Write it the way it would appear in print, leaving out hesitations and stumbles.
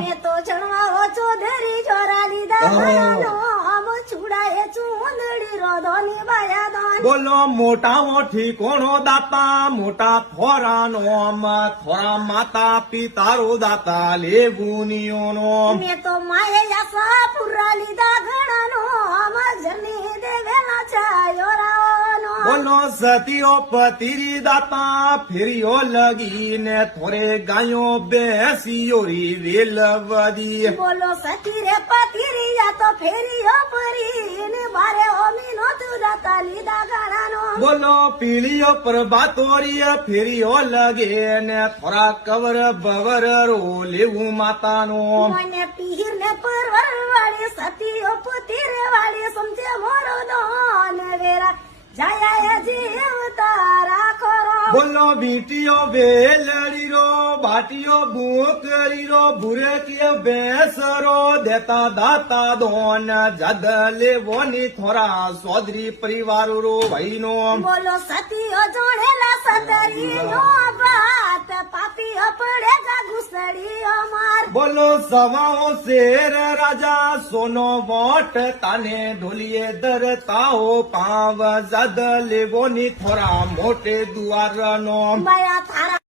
મેં તો જણવા ચોધરી જોરા લીધા ભયાનો આમ છુડાએ ચૂંદડી રોધોની બાયાદાન બોલો મોટા મોઠી કોણો દાતા મોટા થોરાનો થોરા માતા પિતારો દાતા લેવુનિયોનો મેં તો માએ યાસા પુરા લીધા ઘણાનો આમ જની દેવેલા છાયો રાવાનો બોલો સતીઓ પતિરી દાતા ફેરીઓ લગીને થોરે ગાયો બેસીઓરી વેલવદી બોલો સતી રે પતિરિયા તો ફેરીઓ પરીને બારે ઓમીનો તુરાતા લીધા ઘણાનો બોલો પીળીઓ પ્રભાતોરીય ફેરીઓ લગે ને થોરા કવર બવર રો લેવું માતાનો મને પીર ને પરવર વાળી સતીઓ પુતીર વાળી સમજે મોરો દોને વેરા જાયા જીવ તારા ખરો બોલો બીટીઓ વેલડી રો બાટીઓ બુકરી રો ભૂરેકીય બેસરો દેતા દાતા દોન જદ લેવોની થોરા સોદરી પરિવાર રો ભાઈનો બોલો સતીઓ જોડેલા સતરી નો ભાત પાપીઓ પડેગા ઘુસડીઓ માર બોલો સવાઓ શેર રાજા સોનો વોટ તાને ઢોલીએ દરતાઓ પાવ જદ લેવોની થોરા મોટે દુઆર નો માયા તારા